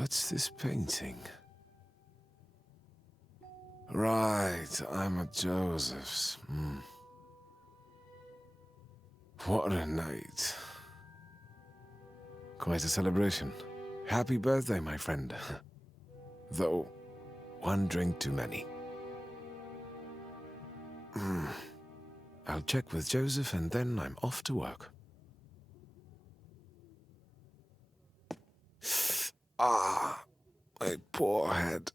What's this painting? Right, I'm at Joseph's. What a night. Quite a celebration. Happy birthday, my friend. Though, one drink too many. I'll check with Joseph and then I'm off to work. Ah, my poor head.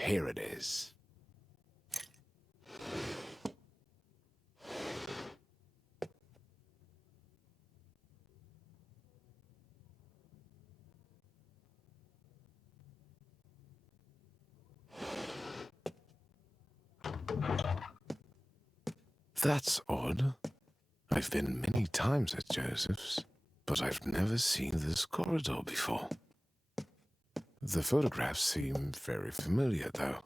Here it is. That's odd. I've been many times at Joseph's, but I've never seen this corridor before. The photographs seem very familiar, though.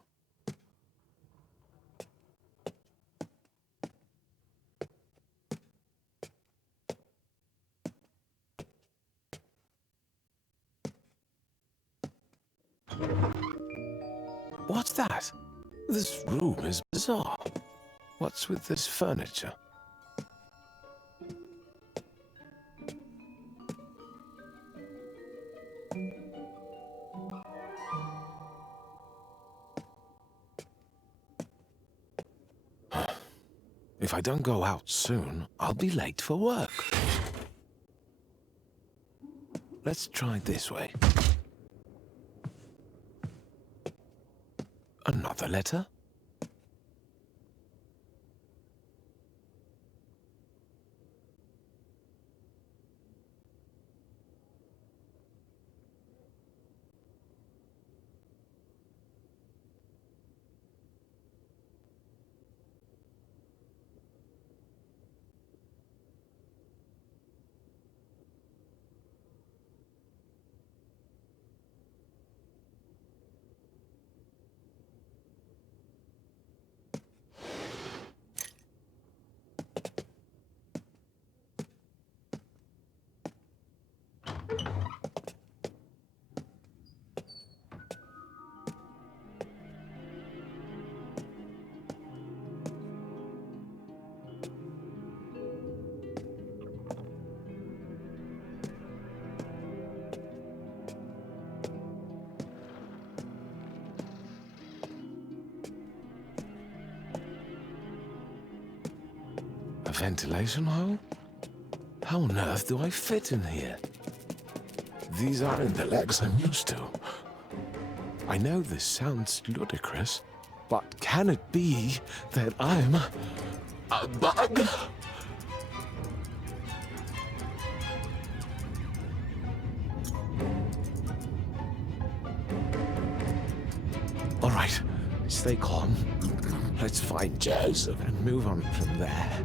What's that? This room is bizarre. What's with this furniture? If I don't go out soon, I'll be late for work. Let's try this way. Another letter? A ventilation hole? How on earth do I fit in here? These aren't the legs I'm used to. I know this sounds ludicrous, but can it be that I'm a bug? All right, stay calm. Let's find Joseph and move on from there.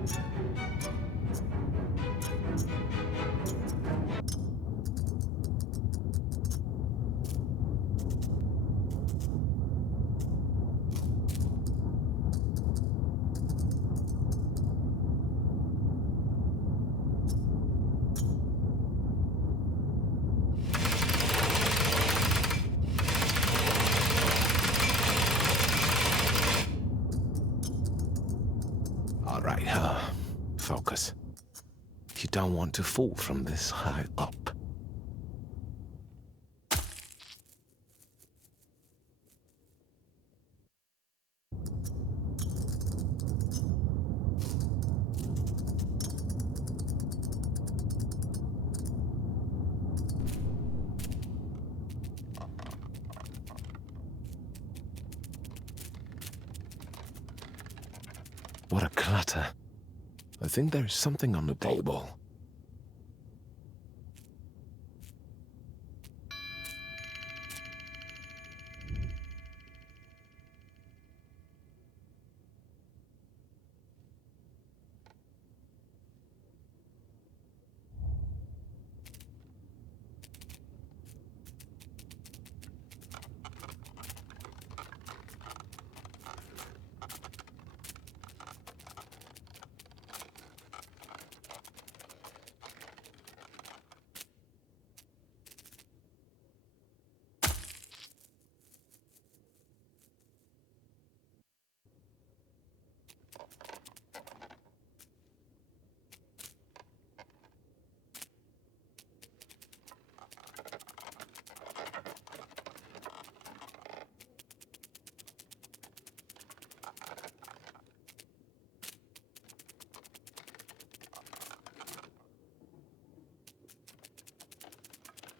Focus. You don't want to fall from this high up. What a clutter. I think there's something on the table.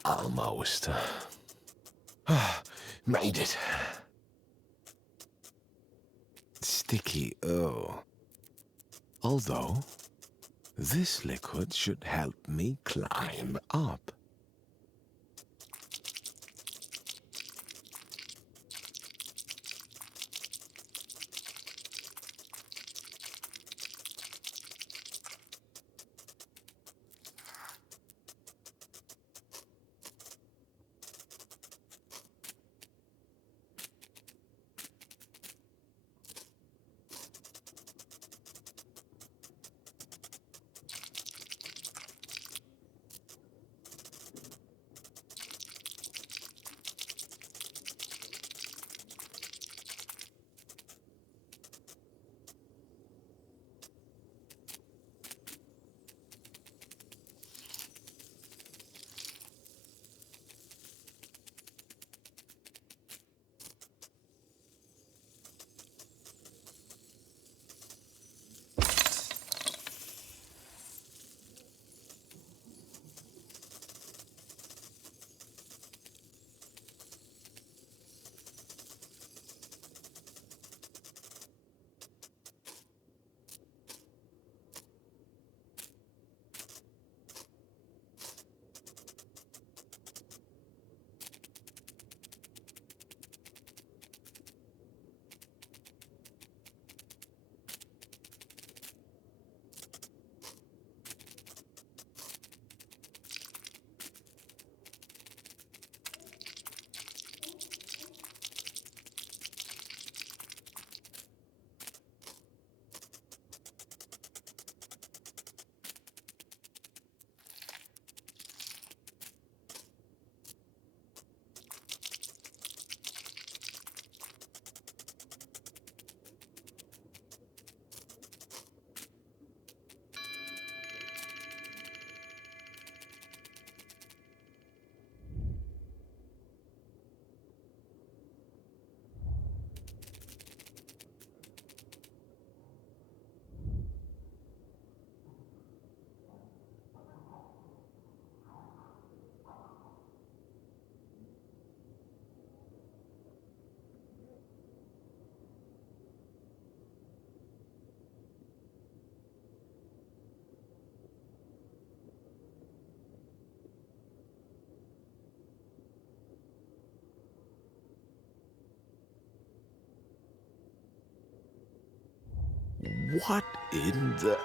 Almost. Made it. Sticky, oh. Although, this liquid should help me climb up. What in the...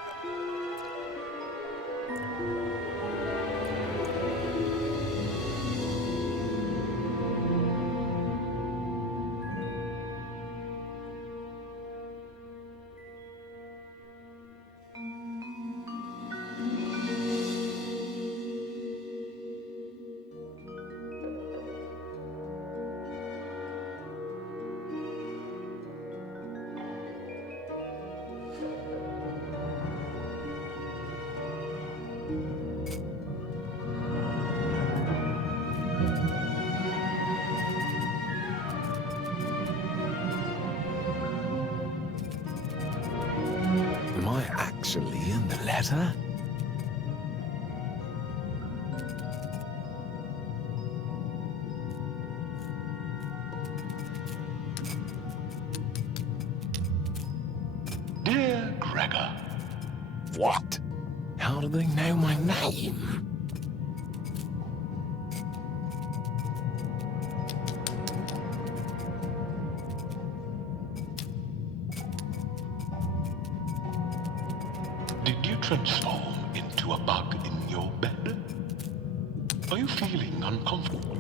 Am I actually in the letter? Dear Gregor. What? How do they know my name? Did you transform into a bug in your bed? Are you feeling uncomfortable?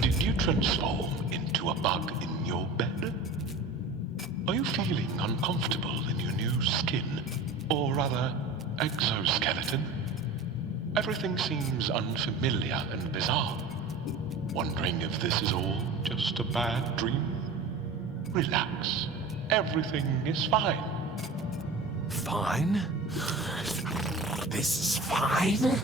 Did you transform into a bug in your bed? Are you feeling uncomfortable in your new skin? Or rather, exoskeleton? Everything seems unfamiliar and bizarre. Wondering if this is all just a bad dream? Relax. Everything is fine. Fine? This is fine?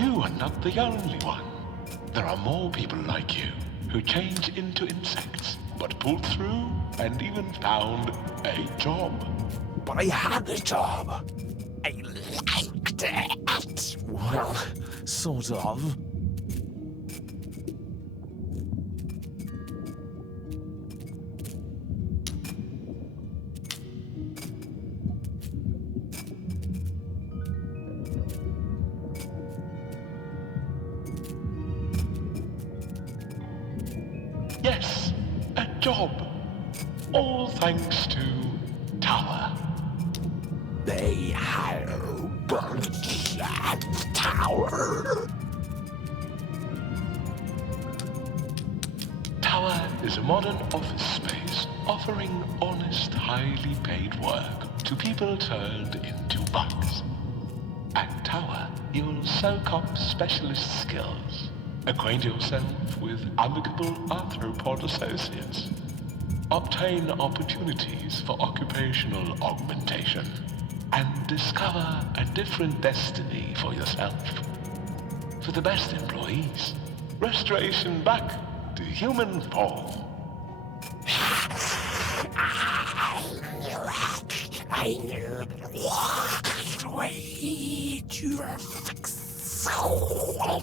You are not the only one. There are more people like you who change into insects, but pulled through and even found a job. But I had a job. I liked it. Well, sort of. Yes, a job. All thanks to Tower. They had burnt that tower. Tower is a modern office space offering honest, highly paid work to people turned into bugs. At Tower, you'll soak up specialist skills, acquaint yourself with amicable arthropod associates, obtain opportunities for occupational augmentation, and discover a different destiny for yourself. For the best employees, restoration back to human form. I knew what way to fix soul.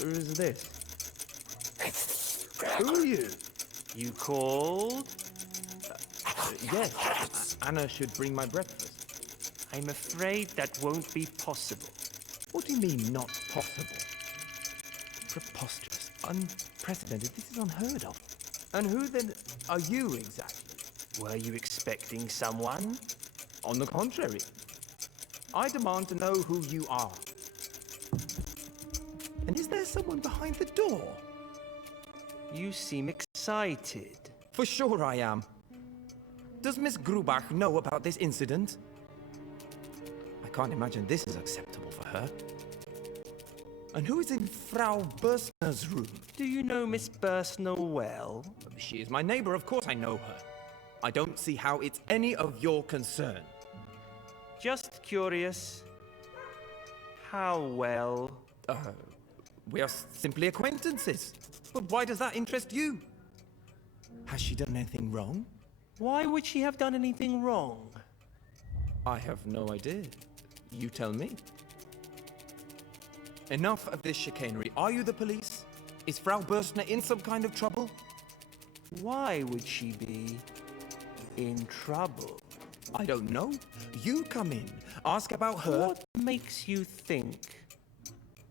Who is this? Who are you? You called? Yes, Anna should bring my breakfast. I'm afraid that won't be possible. What do you mean, not possible? Preposterous. Unprecedented. This is unheard of. And who then are you exactly? Were you expecting someone? On the contrary. I demand to know who you are. And is there someone behind the door? You seem excited. For sure I am. Does Miss Grubach know about this incident? I can't imagine this is acceptable for her. And who is in Frau Bürstner's room? Do you know Miss Bürstner well? She is my neighbor, of course I know her. I don't see how it's any of your concern. Just curious. How well? We are simply acquaintances. But why does that interest you? Has she done anything wrong? Why would she have done anything wrong? I have no idea. You tell me. Enough of this chicanery. Are you the police? Is Frau Bürstner in some kind of trouble? Why would she be in trouble? I don't know. You come in, ask about her. What makes you think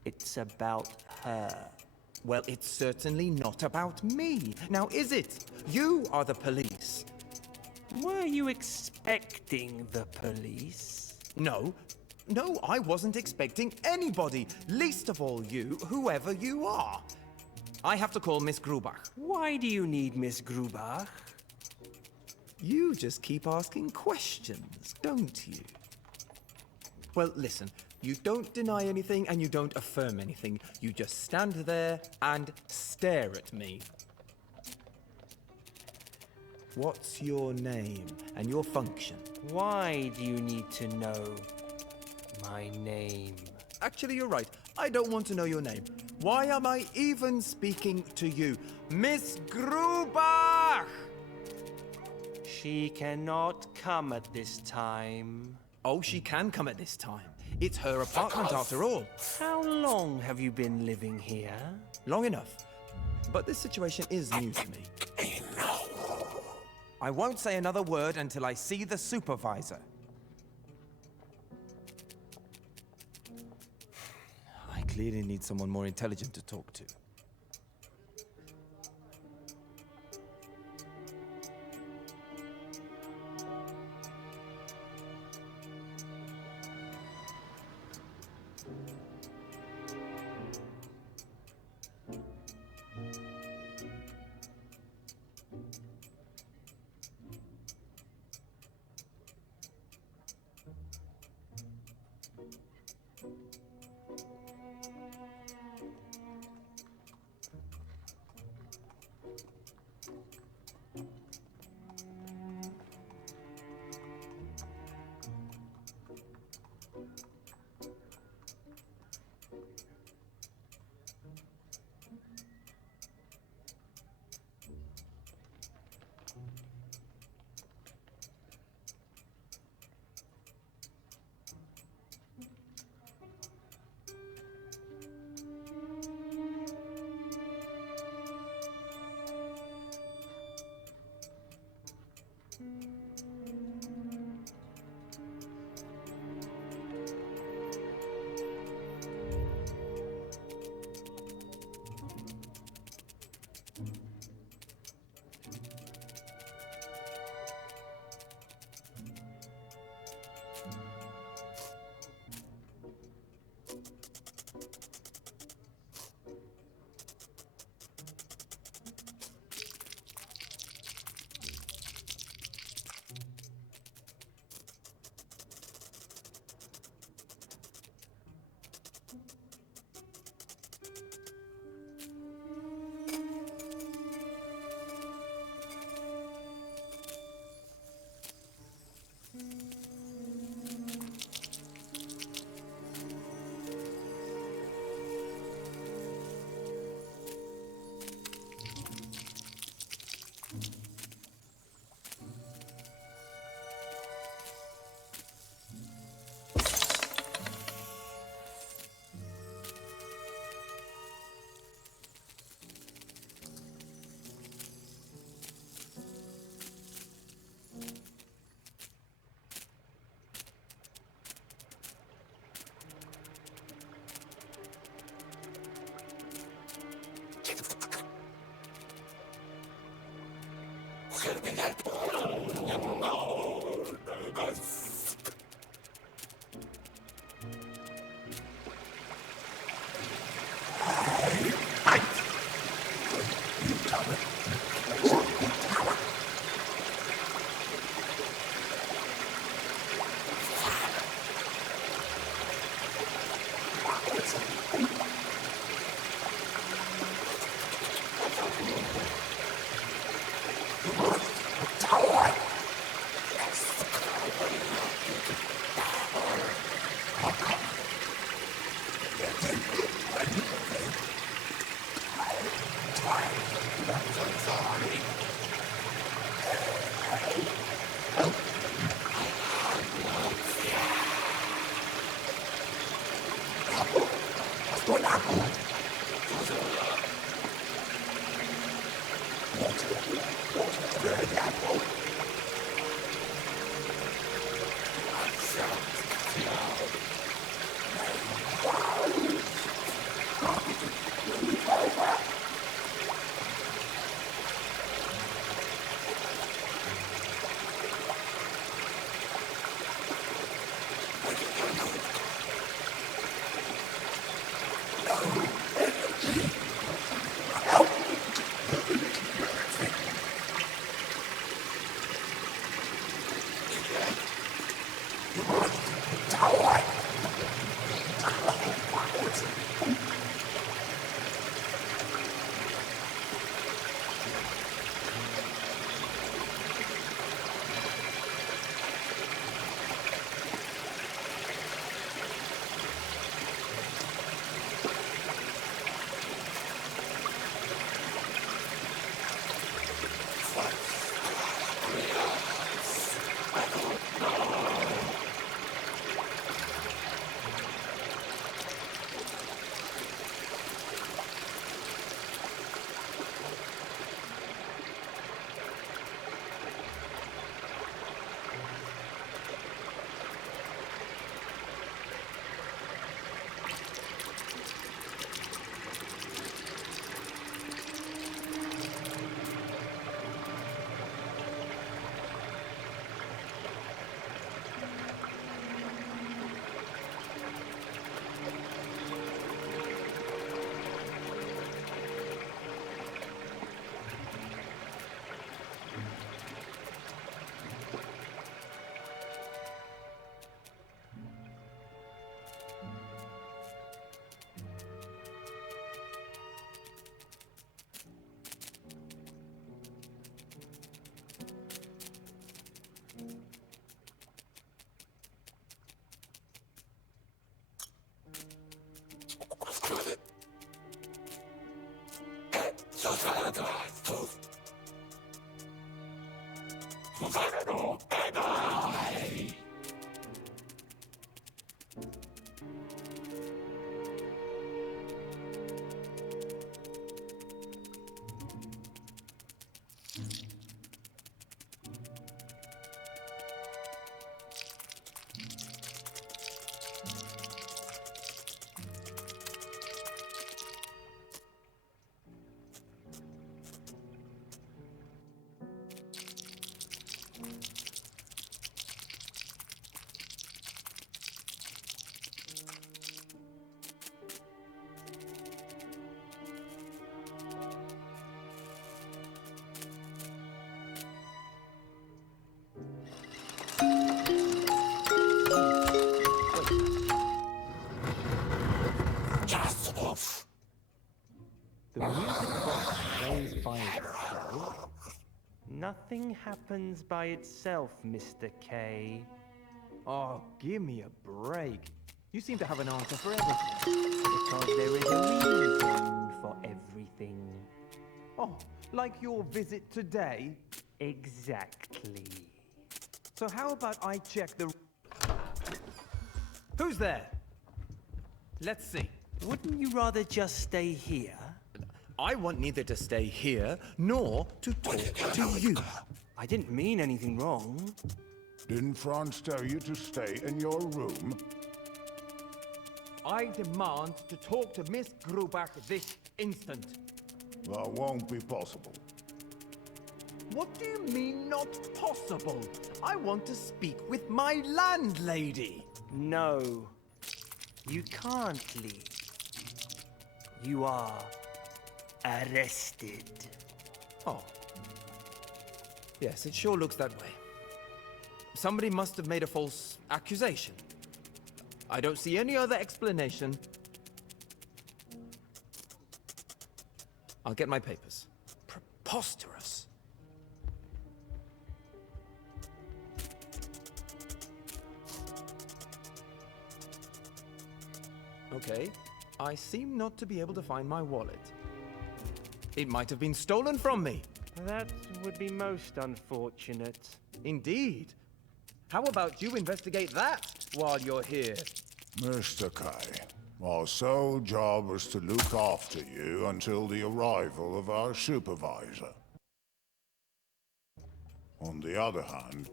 it's about her? Well, it's certainly not about me. Now, is it? You are the police. Were you expecting the police? No. No, I wasn't expecting anybody. Least of all you, whoever you are. I have to call Miss Grubach. Why do you need Miss Grubach? You just keep asking questions, don't you? Well, listen. You don't deny anything and you don't affirm anything. You just stand there and stare at me. What's your name and your function? Why do you need to know my name? Actually, you're right. I don't want to know your name. Why am I even speaking to you? Miss Grubach! She cannot come at this time. Oh, she can come at this time. It's her apartment after all. How long have you been living here? Long enough. But this situation is new to me. I won't say another word until I see the supervisor. I clearly need someone more intelligent to talk to. The music box plays by itself. Nothing happens by itself, Mr. K. Oh, give me a break. You seem to have an answer for everything. Because there is a reason for everything. Oh, like your visit today? Exactly. So how about I check the... Who's there? Let's see. Wouldn't you rather just stay here? I want neither to stay here, nor to talk to you. I didn't mean anything wrong. Didn't Franz tell you to stay in your room? I demand to talk to Miss Grubach this instant. That won't be possible. What do you mean, not possible? I want to speak with my landlady. No, you can't leave. You are arrested. Oh. Yes, it sure looks that way. Somebody must have made a false accusation. I don't see any other explanation. I'll get my papers. Preposterous. Okay, I seem not to be able to find my wallet. It might have been stolen from me. That would be most unfortunate. Indeed. How about you investigate that while you're here? Mr. K, our sole job is to look after you until the arrival of our supervisor. On the other hand,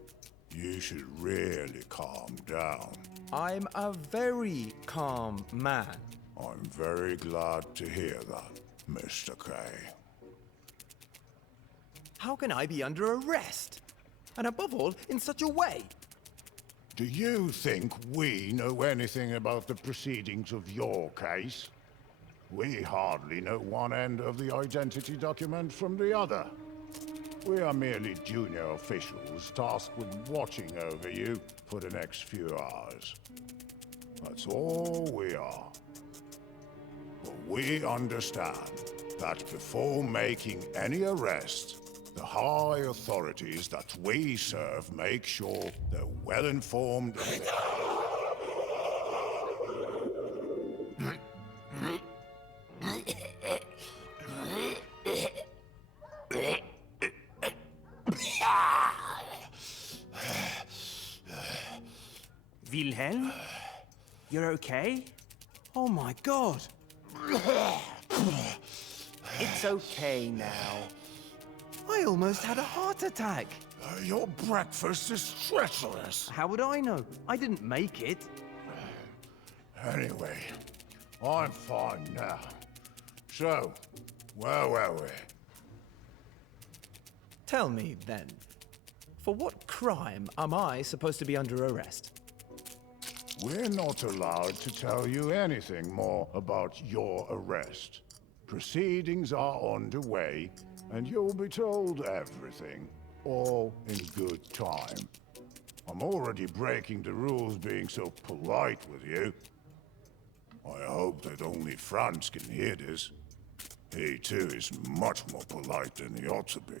you should really calm down. I'm a very calm man. I'm very glad to hear that, Mr. K. How can I be under arrest? And above all, in such a way? Do you think we know anything about the proceedings of your case? We hardly know one end of the identity document from the other. We are merely junior officials tasked with watching over you for the next few hours. That's all we are. But we understand that before making any arrest, the high authorities that we serve make sure they're well informed of Wilhelm? You're okay? Oh my god! It's okay now. I almost had a heart attack! Your breakfast is treacherous. How would I know? I didn't make it. Anyway, I'm fine now. So, where were we? Tell me, then, for what crime am I supposed to be under arrest? We're not allowed to tell you anything more about your arrest. Proceedings are underway, and you'll be told everything, all in good time. I'm already breaking the rules being so polite with you. I hope that only Franz can hear this. He too is much more polite than he ought to be.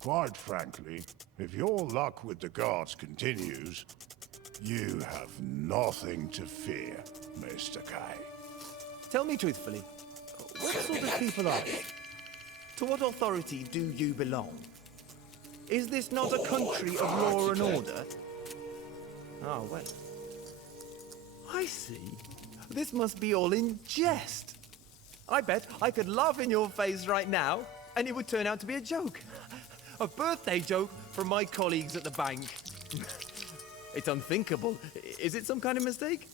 Quite frankly, if your luck with the guards continues, you have nothing to fear, Mr. K. Tell me truthfully, what sort of people are you? To what authority do you belong? Is this not a country of law and order? Oh, well. I see. This must be all in jest. I bet I could laugh in your face right now, and it would turn out to be a joke. A birthday joke from my colleagues at the bank. It's unthinkable. Is it some kind of mistake?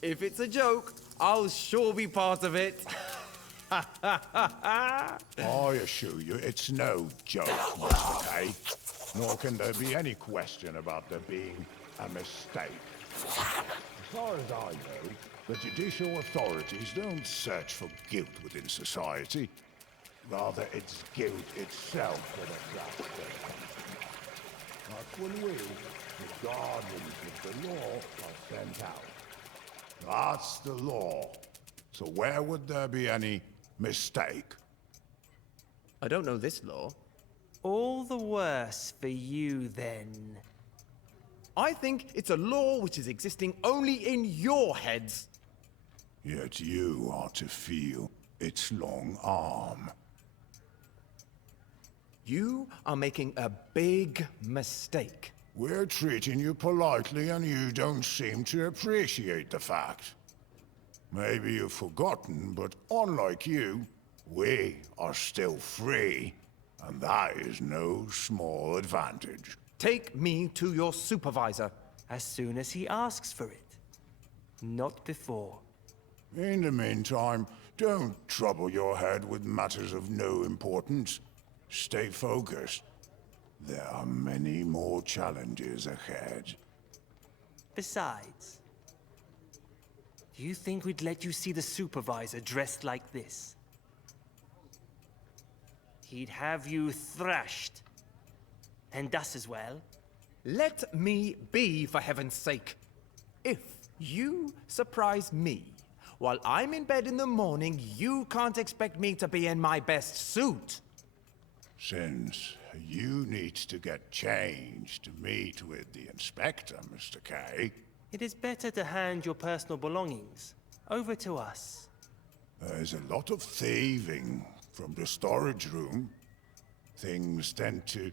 If it's a joke, I'll sure be part of it. I assure you, it's no joke, Mr. K. Nor can there be any question about there being a mistake. As far as I know, the judicial authorities don't search for guilt within society. Rather, it's guilt itself that attracts them. That's when we, the guardians of the law, are sent out. That's the law. So where would there be any mistake? I don't know this law. All the worse for you, then. I think it's a law which is existing only in your heads. Yet you are to feel its long arm. You are making a big mistake. We're treating you politely and you don't seem to appreciate the fact. Maybe you've forgotten, but unlike you, we are still free, and that is no small advantage. Take me to your supervisor. As soon as he asks for it. Not before. In the meantime, don't trouble your head with matters of no importance. Stay focused. There are many more challenges ahead. Besides, do you think we'd let you see the supervisor dressed like this? He'd have you thrashed. And us as well. Let me be, for heaven's sake. If you surprise me while I'm in bed in the morning, you can't expect me to be in my best suit. Since you need to get changed to meet with the inspector, Mr. K, It is better to hand your personal belongings over to us. there's a lot of thieving from the storage room. Things tend to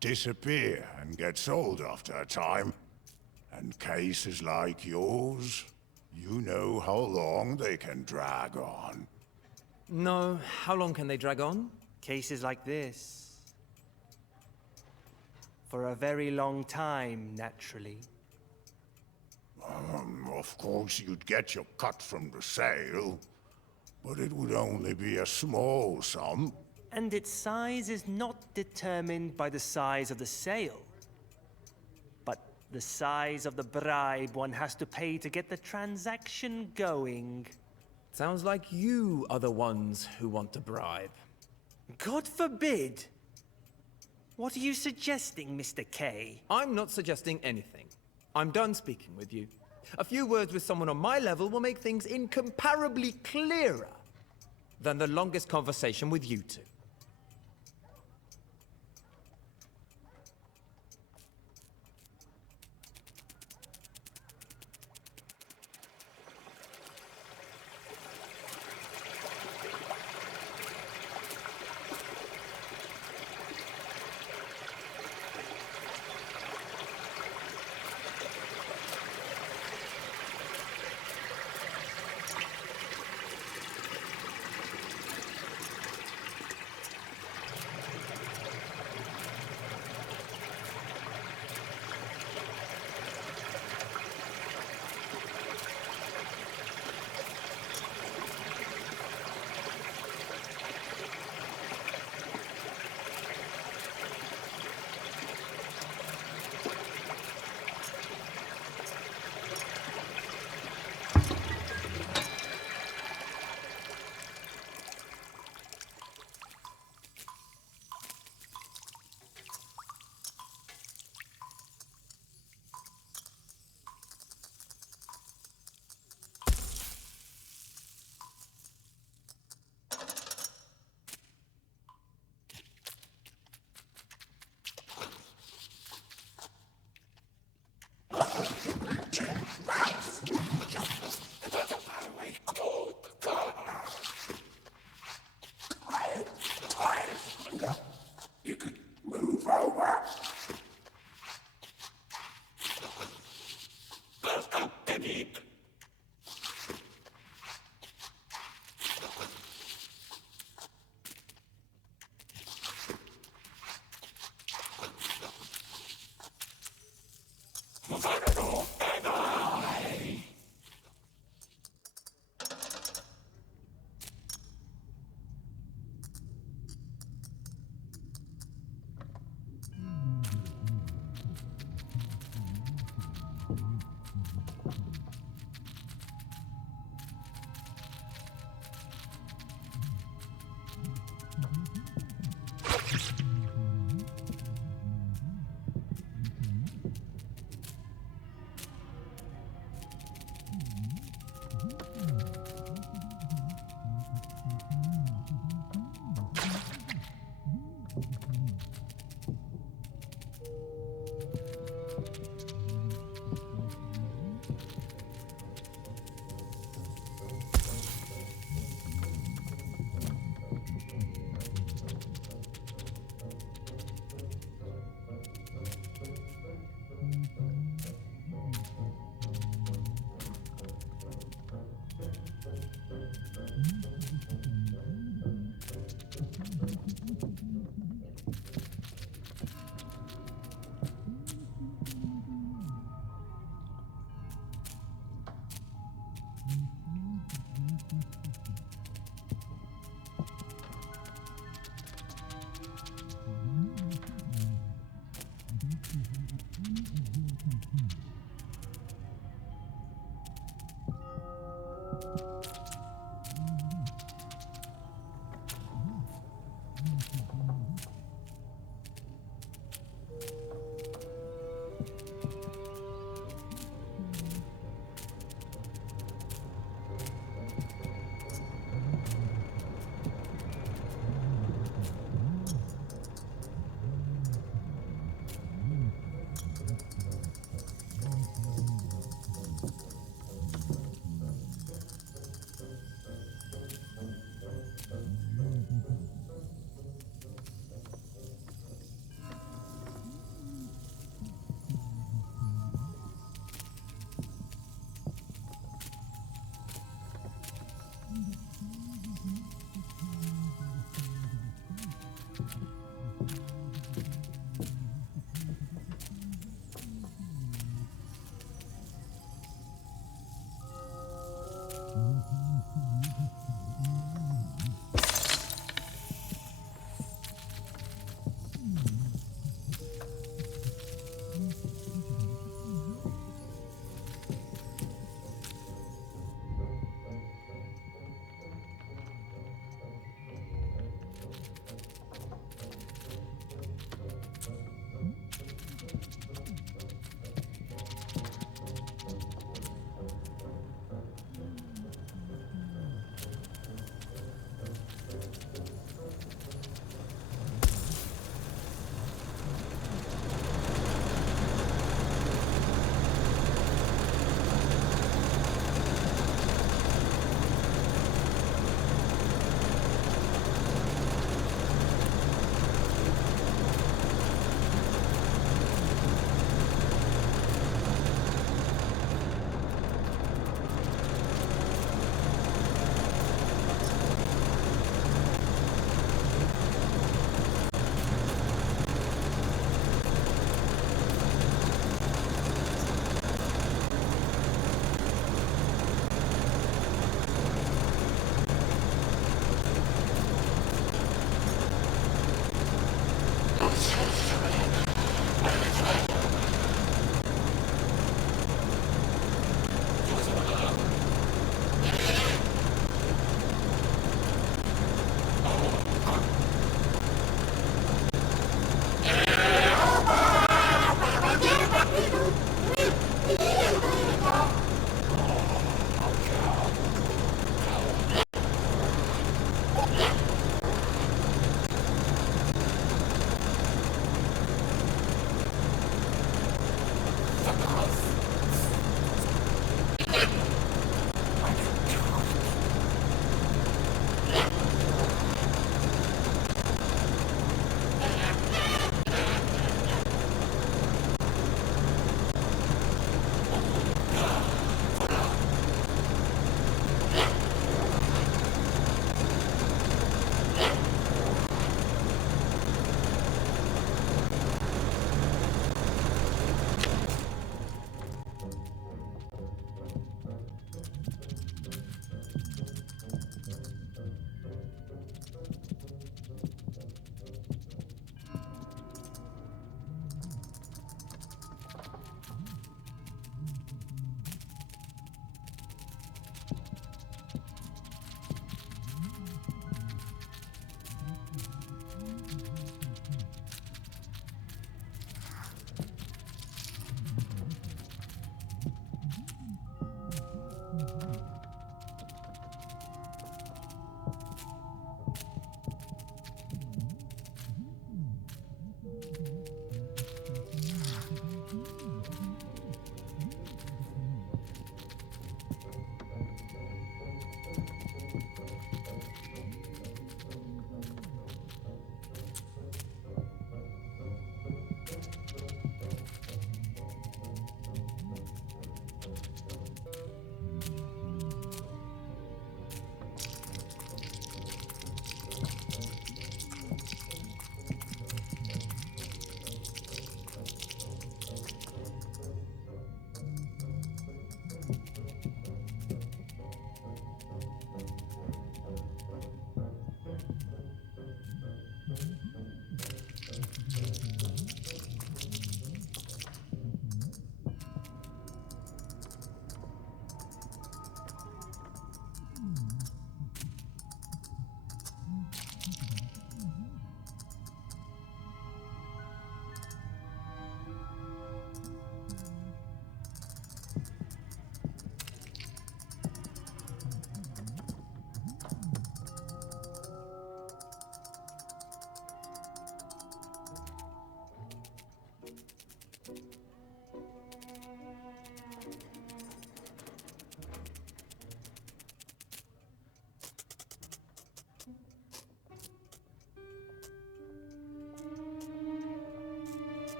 disappear and get sold after a time. And cases like yours, you know how long they can drag on. No, how long can they drag on? Cases like this. For a very long time, naturally. Of course, you'd get your cut from the sale, but it would only be a small sum. And its size is not determined by the size of the sale, but the size of the bribe one has to pay to get the transaction going. Sounds like you are the ones who want to bribe. God forbid! What are you suggesting, Mr. K? I'm not suggesting anything. I'm done speaking with you. A few words with someone on my level will make things incomparably clearer than the longest conversation with you two.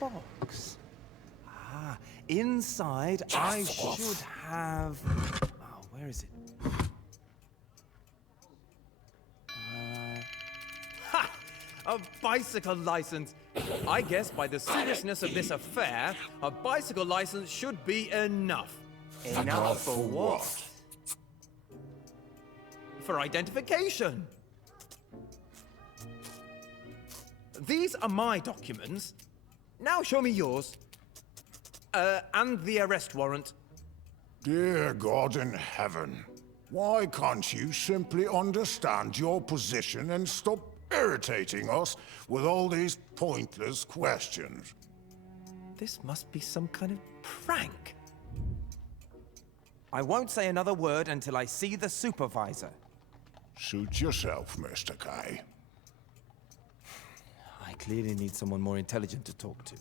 box. Ah, inside I should have... Oh, where is it? Ha! A bicycle license! I guess by the seriousness of this affair, a bicycle license should be enough. Enough for what? For identification. These are my documents. Now show me yours. And the arrest warrant. Dear God in heaven, why can't you simply understand your position and stop irritating us with all these pointless questions? This must be some kind of prank. I won't say another word until I see the supervisor. Suit yourself, Mr. K. I clearly need someone more intelligent to talk to.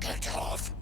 Get off!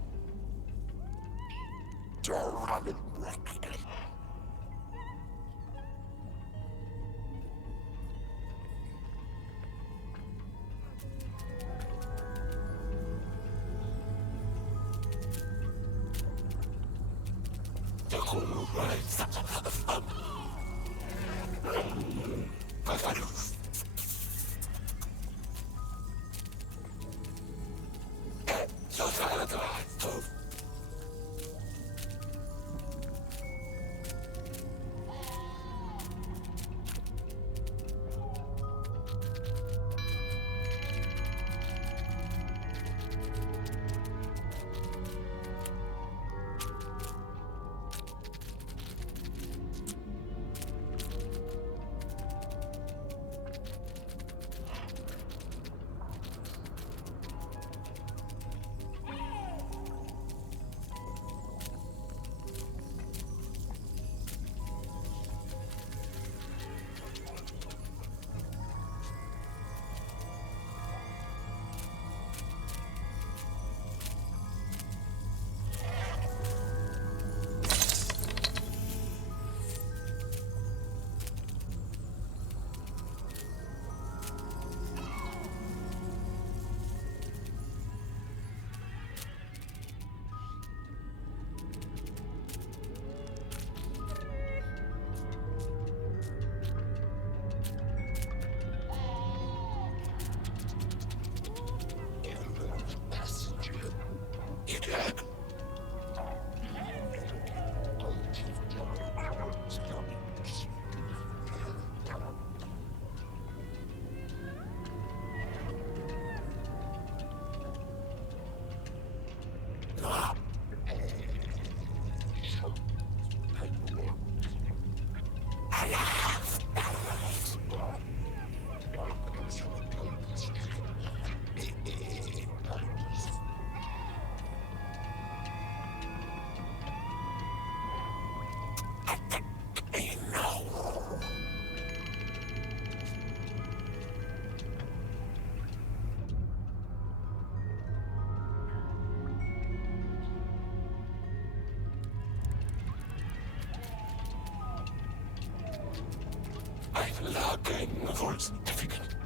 Lagen for certificate.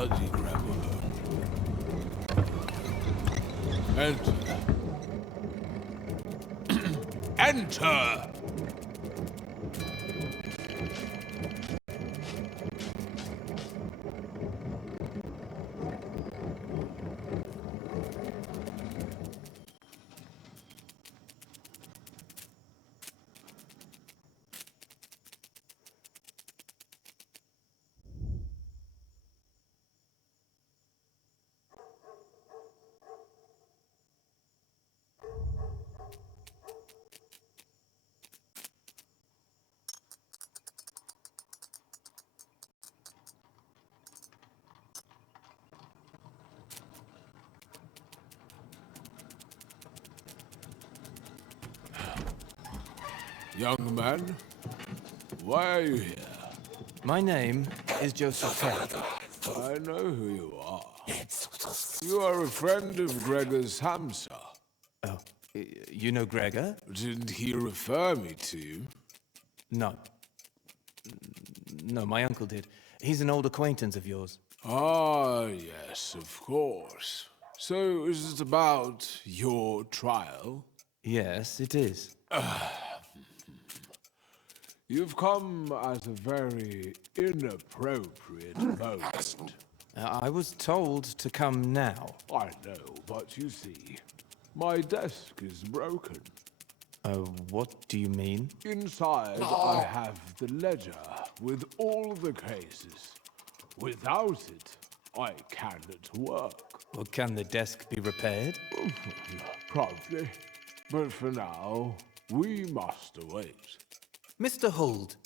Bloody grabber. Enter. Enter! Young man, why are you here? My name is Joseph Taylor. I know who you are. You are a friend of Gregor's Hamster. Oh, you know Gregor? Didn't he refer me to you? No. No, my uncle did. He's an old acquaintance of yours. Ah, yes, of course. So, is it about your trial? Yes, it is. You've come at a very inappropriate moment. I was told to come now. I know, but you see, my desk is broken. What do you mean? Inside, I have the ledger with all the cases. Without it, I cannot work. Well, can the desk be repaired? Probably. But for now, we must await. Mr. Huld,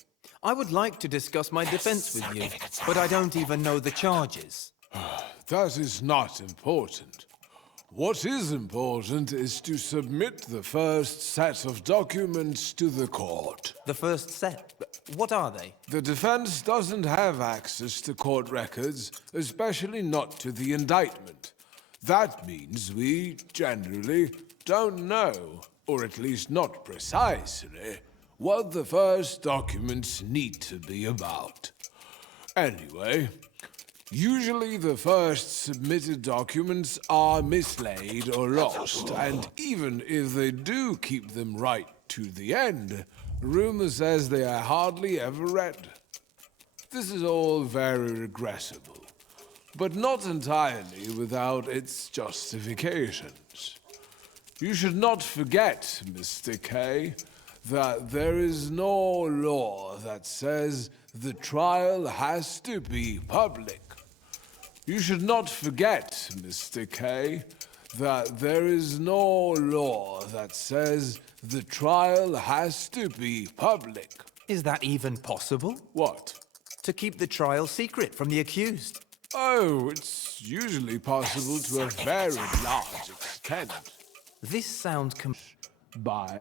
I would like to discuss my defense with you, but I don't even know the charges. That is not important. What is important is to submit the first set of documents to the court. The first set? What are they? The defense doesn't have access to court records, especially not to the indictment. That means we, generally, don't know, or at least not precisely, what the first documents need to be about. Anyway, usually the first submitted documents are mislaid or lost, and even if they do keep them right to the end, rumor says they are hardly ever read. This is all very regrettable, but not entirely without its justifications. You should not forget, Mr. K, that there is no law that says the trial has to be public. You should not forget, Mr. K, that there is no law that says the trial has to be public. Is that even possible? What? To keep the trial secret from the accused? Oh, it's usually possible to a very large extent. This sounds By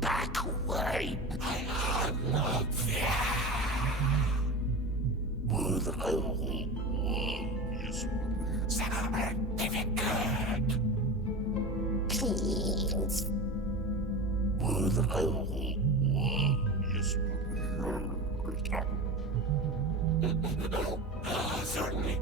Back away! Certainly.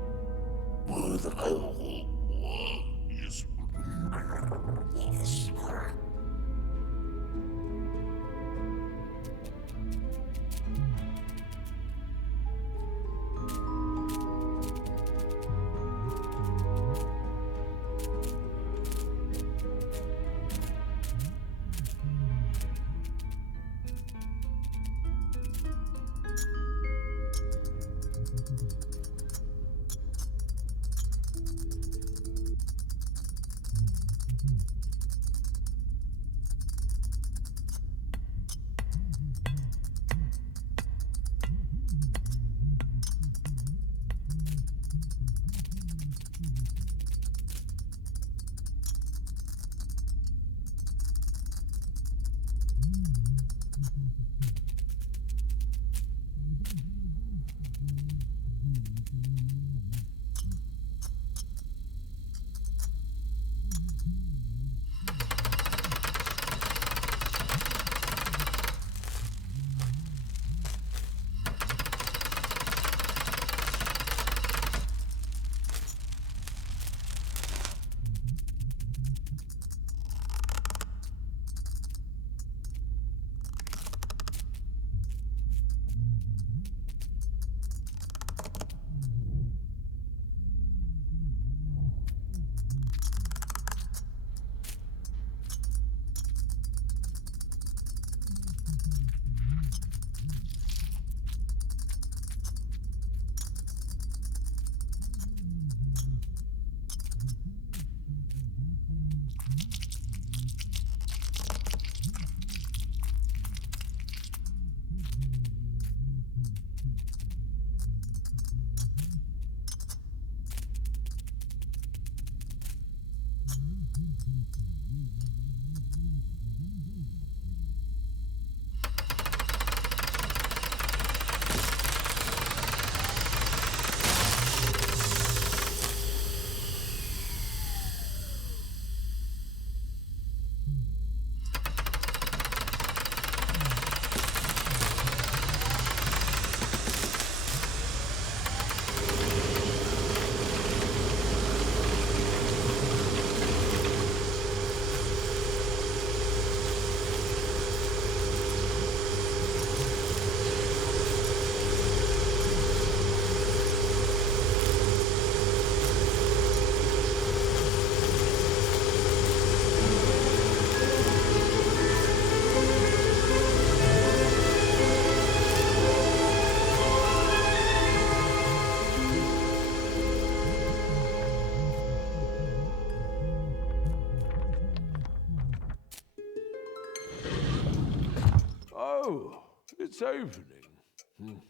Oh, it's opening.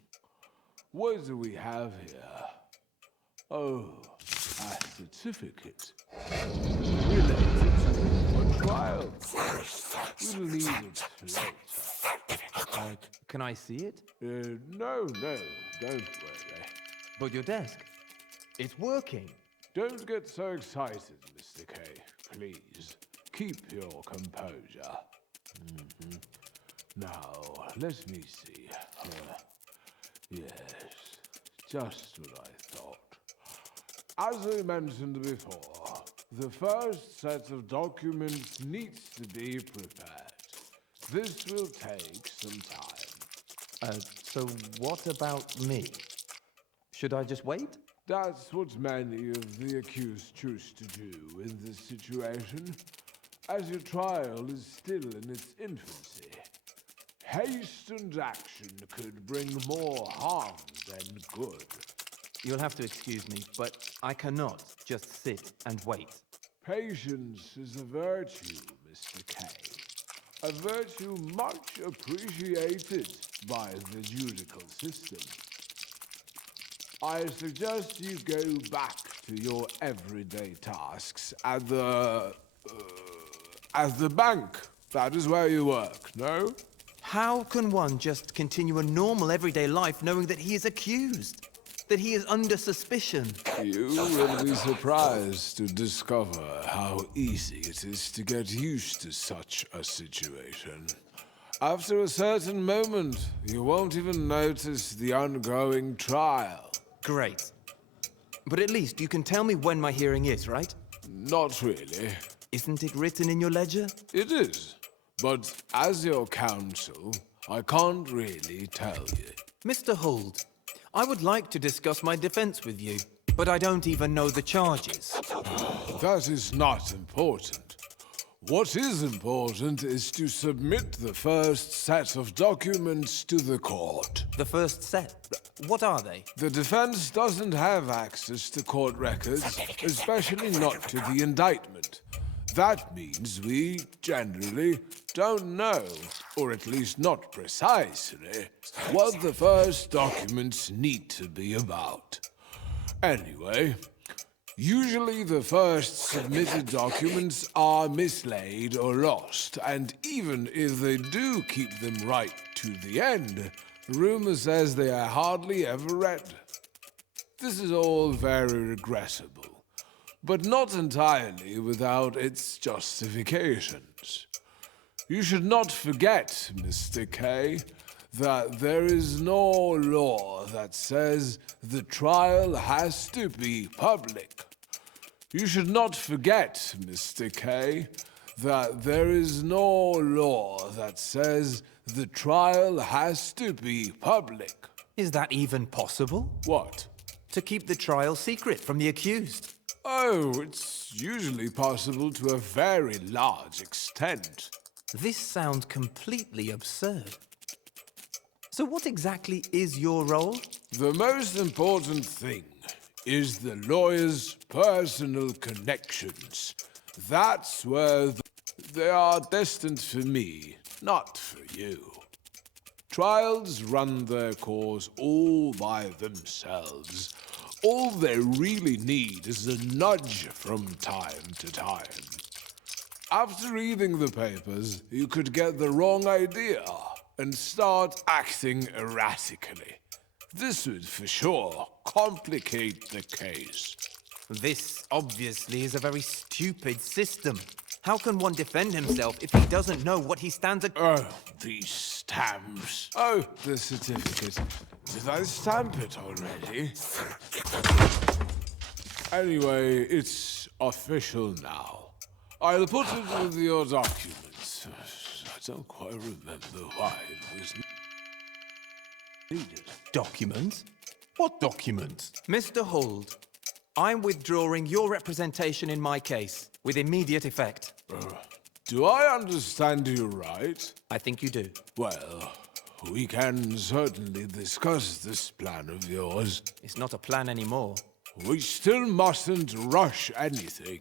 What do we have here? Oh, a certificate. Related to a trial. We'll leave it later. Can I see it? No, don't worry. But your desk. It's working. Don't get so excited, Mr. K. Please, keep your composure. Now, let me see. Yes, just what I thought. As I mentioned before, The first set of documents needs to be prepared. This will take some time. So what about me? Should I just wait? That's what many of the accused choose to do in this situation, as your trial is still in its infancy. Haste and action could bring more harm than good. You'll have to excuse me, but I cannot just sit and wait. Patience is a virtue, Mr. K. A virtue much appreciated by the judicial system. I suggest you go back to your everyday tasks at the bank. That is where you work, no? How can one just continue a normal everyday life knowing that he is accused? That he is under suspicion? You will be surprised to discover how easy it is to get used to such a situation. After a certain moment, you won't even notice the ongoing trial. Great. But at least you can tell me when my hearing is, right? Not really. Isn't it written in your ledger? It is. But as your counsel, I can't really tell you. Mr. Holt, I would like to discuss my defense with you, but I don't even know the charges. That is not important. What is important is to submit the first set of documents to the court. The first set? What are they? The defense doesn't have access to court records, especially not to the indictment. That means we generally don't know, or at least not precisely, what the first documents need to be about. Anyway, usually the first submitted documents are mislaid or lost, and even if they do keep them right to the end, rumor says they are hardly ever read. This is all very regrettable, but not entirely without its justifications. You should not forget, Mr. K, that there is no law that says the trial has to be public. You should not forget, Mr. K, that there is no law that says the trial has to be public. Is that even possible? What? To keep the trial secret from the accused? Oh, it's usually possible to a very large extent. This sounds completely absurd. So what exactly is your role? The most important thing is the lawyer's personal connections. That's where they are destined for me, not for you. Trials run their course all by themselves. All they really need is a nudge from time to time. After reading the papers, you could get the wrong idea and start acting erratically. This would for sure complicate the case. This obviously is a very stupid system. How can one defend himself if he doesn't know what he stands against? Oh, these stamps. Oh, the certificate. Did I stamp it already? Anyway, it's official now. I'll put it with your documents. I don't quite remember why it was needed. Documents? What documents? Mr. Hold, I'm withdrawing your representation in my case with immediate effect. Do I understand you right? I think you do. Well, we can certainly discuss this plan of yours. It's not a plan anymore. We still mustn't rush anything.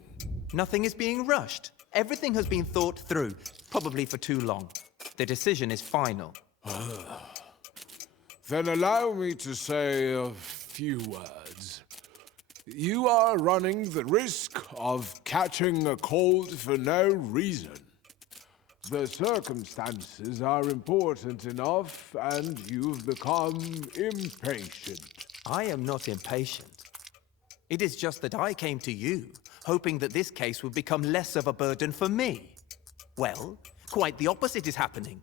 Nothing is being rushed. Everything has been thought through, probably for too long. The decision is final. Then allow me to say a few words. You are running the risk of catching a cold for no reason. The circumstances are important enough, and you've become impatient. I am not impatient. It is just that I came to you, hoping that this case would become less of a burden for me. Well, quite the opposite is happening.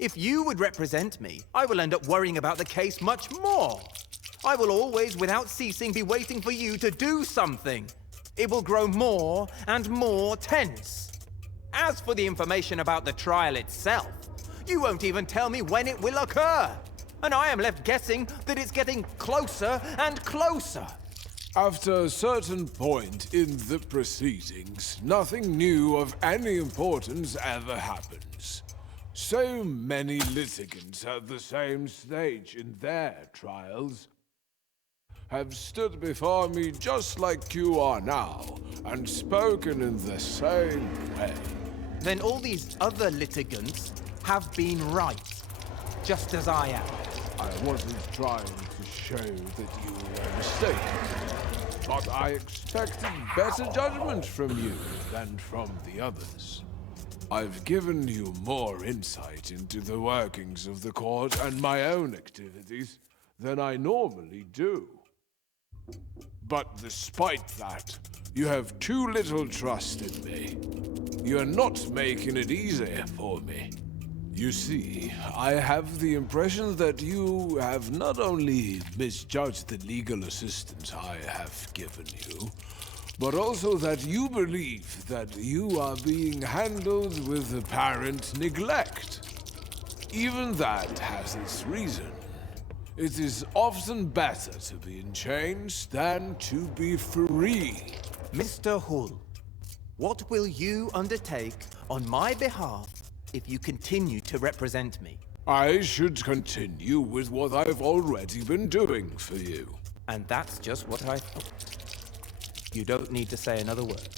If you would represent me, I will end up worrying about the case much more. I will always, without ceasing, be waiting for you to do something. it will grow more and more tense. As for the information about the trial itself, you won't even tell me when it will occur. And I am left guessing that it's getting closer and closer. After a certain point in the proceedings, nothing new of any importance ever happens. So many litigants at the same stage in their trials have stood before me just like you are now, and spoken in the same way. Then all these other litigants have been right, just as I am. I wasn't trying to show that you were mistaken, but I expected better judgment from you than from the others. I've given you more insight into the workings of the court and my own activities than I normally do. But despite that, you have too little trust in me. You're not making it easier for me. You see, I have the impression that you have not only misjudged the legal assistance I have given you, but also that you believe that you are being handled with apparent neglect. Even that has its reason. It is often better to be in chains than to be free. Mr. Hull, what will you undertake on my behalf if you continue to represent me? I should continue with what I've already been doing for you. And that's just what I thought. You don't need to say another word.